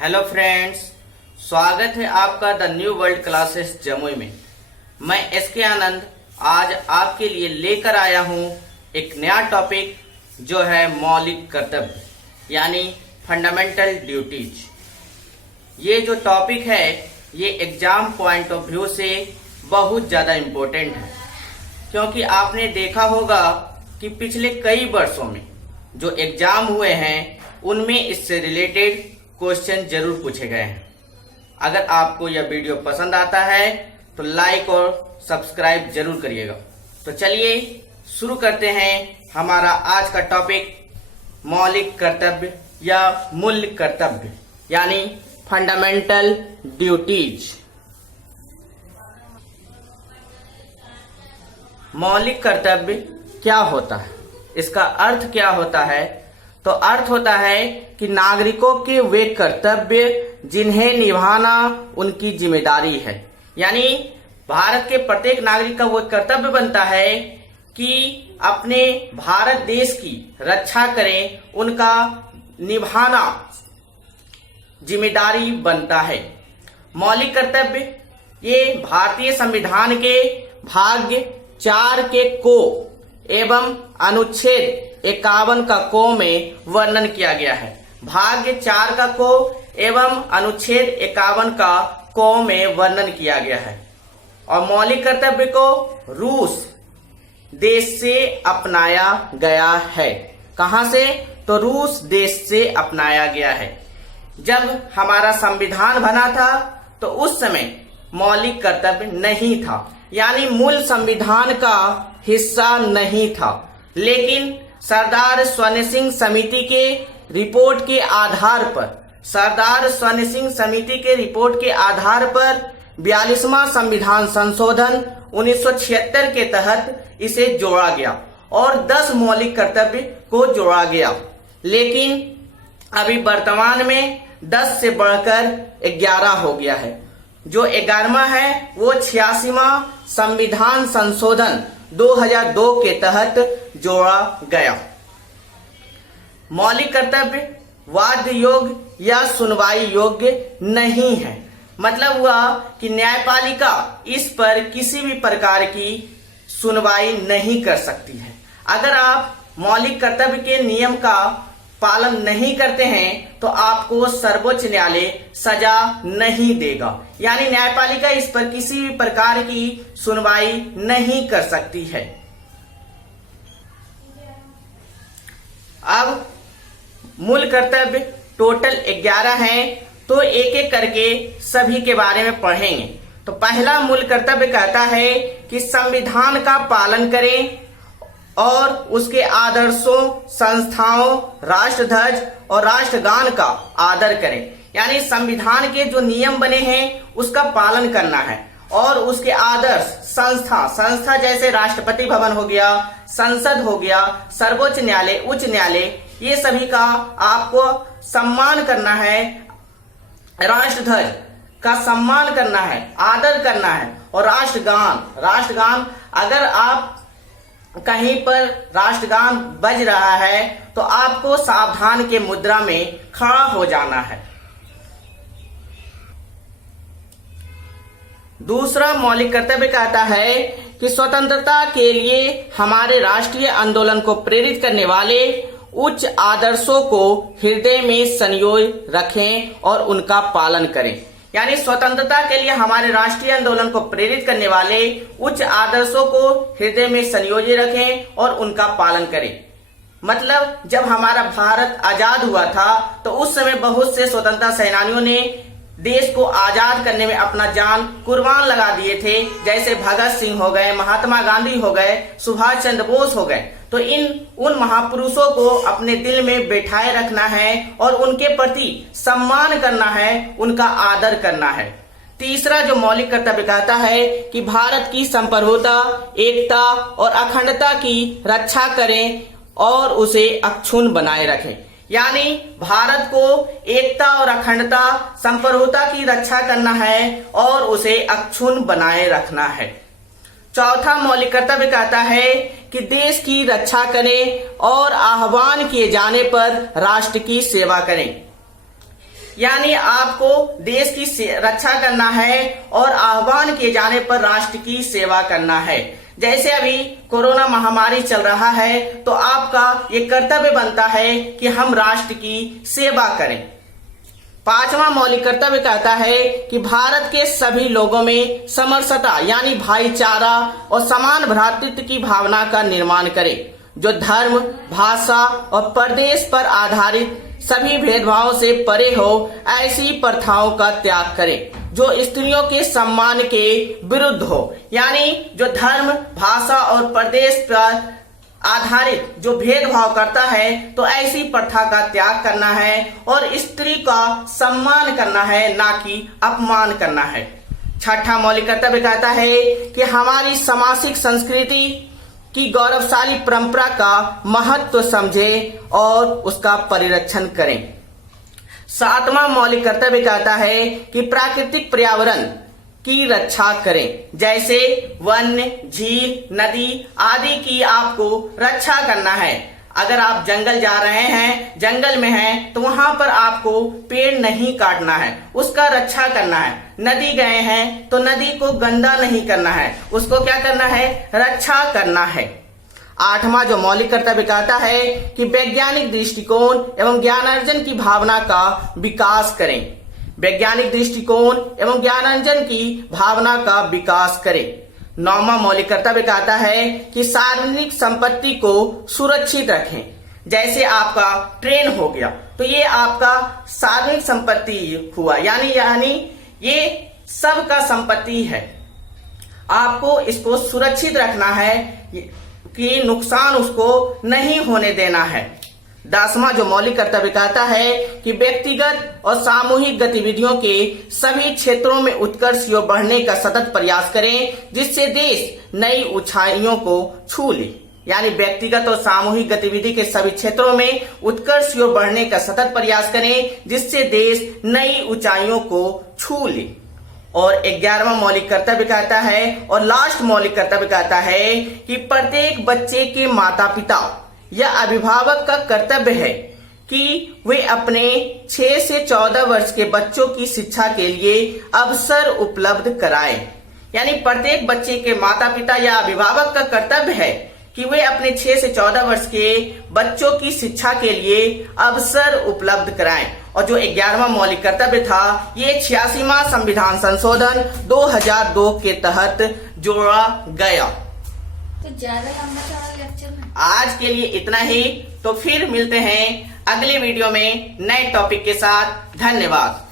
Hello friends, स्वागत है आपका the new world classes Jamui में। मैं एसके आनंद आज आपके लिए लेकर आया हूं एक नया टॉपिक जो है मौलिक कर्तव्य यानी फंडामेंटल ड्यूटीज। ये जो टॉपिक है ये एग्जाम पॉइंट ऑफ व्यू से बहुत ज़्यादा इम्पोर्टेंट है, क्योंकि आपने देखा होगा कि पिछले कई वर्षों में जो एग्जाम हुए हैं उनमें इससे रिलेटेड क्वेश्चन जरूर पूछे गए हैं। अगर आपको यह वीडियो पसंद आता है तो लाइक और सब्सक्राइब जरूर करिएगा। तो चलिए शुरू करते हैं हमारा आज का टॉपिक, मौलिक कर्तव्य या मूल कर्तव्य यानी फंडामेंटल ड्यूटीज। मौलिक कर्तव्य क्या होता है, इसका अर्थ क्या होता है? तो अर्थ होता है कि नागरिकों के वे कर्तव्य जिन्हें निभाना उनकी जिम्मेदारी है। यानी भारत के प्रत्येक नागरिक का वो कर्तव्य बनता है कि अपने भारत देश की रक्षा करें, उनका निभाना जिम्मेदारी बनता है। मौलिक कर्तव्य ये भारतीय संविधान के भाग 4 के को एवं अनुच्छेद 51 का को में वर्णन किया गया है। भाग 4 का को एवं अनुच्छेद 51 का को में वर्णन किया गया है। और मौलिक कर्तव्य को रूस देश से अपनाया गया है। कहां से? तो रूस देश से अपनाया गया है। जब हमारा संविधान बना था तो उस समय मौलिक कर्तव्य नहीं था, यानी मूल संविधान का हिस्सा नहीं था। लेकिन सरदार स्वर्ण सिंह समिति के रिपोर्ट के आधार पर 42वां संविधान संशोधन 1976 के तहत इसे जोड़ा गया और 10 मौलिक कर्तव्य को जोड़ा गया। लेकिन अभी वर्तमान में 10 से बढ़कर 11 हो गया है। जो 11वां है वो 86वां संविधान संशोधन 2002 के तहत जोड़ा गया। मौलिक कर्तव्य वाद योग्य या सुनवाई योग्य नहीं है। मतलब हुआ कि न्यायपालिका इस पर किसी भी प्रकार की सुनवाई नहीं कर सकती है। अगर आप मौलिक कर्तव्य के नियम का पालन नहीं करते हैं तो आपको सर्वोच्च न्यायालय सजा नहीं देगा। यानी न्यायपालिका इस पर किसी भी प्रकार की सुनवाई नहीं कर सकती है। अब मूल कर्तव्य टोटल 11 हैं, तो एक एक करके सभी के बारे में पढ़ेंगे। तो पहला मूल कर्तव्य कहता है कि संविधान का पालन करें और उसके आदर्शों, संस्थाओं, राष्ट्रध्वज और राष्ट्रगान का आदर करें। यानी संविधान के जो नियम बने हैं उसका पालन करना है और उसके आदर्श, संस्था जैसे राष्ट्रपति भवन हो गया, संसद हो गया, सर्वोच्च न्यायालय, उच्च न्यायालय, ये सभी का आपको सम्मान करना है। राष्ट्रध्वज का सम्मान करना है, आदर करना है। और राष्ट्रगान अगर आप कहीं पर राष्ट्रगान बज रहा है तो आपको सावधान के मुद्रा में खड़ा हो जाना है। दूसरा मौलिक कर्तव्य कहता है कि स्वतंत्रता के लिए हमारे राष्ट्रीय आंदोलन को प्रेरित करने वाले उच्च आदर्शों को हृदय में संजोए रखें और उनका पालन करें। यानी स्वतंत्रता के लिए हमारे राष्ट्रीय आंदोलन को प्रेरित करने वाले उच्च आदर्शों को हृदय में संयोजे रखें और उनका पालन करें। मतलब जब हमारा भारत आजाद हुआ था तो उस समय बहुत से स्वतंत्रता सेनानियों ने देश को आजाद करने में अपना जान कुर्बान लगा दिए थे। जैसे भगत सिंह हो गए, महात्मा गांधी हो गए, सुभाष चंद्र बोस हो गए। तो उन महापुरुषों को अपने दिल में बैठाए रखना है और उनके प्रति सम्मान करना है, उनका आदर करना है। तीसरा जो मौलिक कर्तव्य कहता है कि भारत की संप्रभुता, एकता और अखंडता की रक्षा करें और उसे अक्षुण्ण बनाए रखें। यानी भारत को एकता और अखंडता, संप्रभुता की रक्षा करना है और उसे अक्षुण्ण बनाए रखना है। चौथा मौलिक कर्तव्य कहता है कि देश की रक्षा करें और आह्वान किए जाने पर राष्ट्र की सेवा करें। यानी आपको देश की रक्षा करना है और आह्वान किए जाने पर राष्ट्र की सेवा करना है। जैसे अभी कोरोना महामारी चल रहा है तो आपका ये कर्तव्य बनता है कि हम राष्ट्र की सेवा करें। 5वां मौलिक कर्तव्य कहता है कि भारत के सभी लोगों में समरसता यानी भाईचारा और समान भ्रातृत्व की भावना का निर्माण करें, जो धर्म, भाषा और प्रदेश पर आधारित सभी भेदभाव से परे हो। ऐसी प्रथाओं का त्याग करें जो स्त्रियों के सम्मान के विरुद्ध हो, यानी जो धर्म, भाषा और प्रदेश पर आधारित जो भेदभाव करता है तो ऐसी प्रथा का त्याग करना है और स्त्री का सम्मान करना है, ना कि अपमान करना है। 6वां मौलिक कर्तव्य कहता है कि हमारी सामाजिक संस्कृति की गौरवशाली परंपरा का महत्व समझें और उसका परिरक्षण करें। 7वां मौलिक कर्तव्य कहता है कि प्राकृतिक पर्यावरण की रक्षा करें, जैसे वन्य, झील, नदी आदि की आपको रक्षा करना है। अगर आप जंगल जा रहे हैं, जंगल में हैं, तो वहां पर आपको पेड़ नहीं काटना है, उसका रक्षा करना है। नदी गए हैं तो नदी को गंदा नहीं करना है, उसको क्या करना है, रक्षा करना है। 8वां जो मौलिक कर्तव्य कहता है कि वैज्ञानिक दृष्टिकोण एवं ज्ञानार्जन की भावना का विकास करें। वैज्ञानिक दृष्टिकोण एवं ज्ञानार्जन की भावना का विकास करें। 9वां मौलिक कर्तव्य कहता है कि सार्वजनिक संपत्ति को सुरक्षित रखें। जैसे आपका ट्रेन हो गया तो ये आपका सार्वजनिक संपत्ति हुआ, यानी ये सबका संपत्ति है, आपको इसको सुरक्षित रखना है कि नुकसान उसको नहीं होने देना है। 10वां जो मौलिक कर्तव्य कहता है कि व्यक्तिगत और सामूहिक गतिविधियों के सभी क्षेत्रों में उत्कर्ष की ओर बढ़ने का सतत प्रयास करें, जिससे देश नई ऊंचाइयों को छू ले। यानी व्यक्तिगत और सामूहिक गतिविधि के सभी क्षेत्रों में उत्कर्ष की ओर बढ़ने का सतत प्रयास करें, जिससे देश नई ऊंचाइयों को छू ले। और 11वां मौलिक कर्तव्य कहता है और लास्ट मौलिक कर्तव्य कहता है कि प्रत्येक बच्चे के माता पिता या अभिभावक का कर्तव्य है कि वे अपने 6 से 14 वर्ष के बच्चों की शिक्षा के लिए अवसर उपलब्ध कराएं। यानी प्रत्येक बच्चे के माता पिता या अभिभावक का कर्तव्य है कि वे अपने 6 से 14 वर्ष के बच्चों की शिक्षा के लिए अवसर उपलब्ध कराएं। और जो 11वां मौलिक कर्तव्य था ये 86वां संविधान संशोधन 2002 के तहत जोड़ा गया। तो ज्यादा लंबा चौड़ा लेक्चर में आज के लिए इतना ही, तो फिर मिलते हैं अगले वीडियो में नए टॉपिक के साथ। धन्यवाद।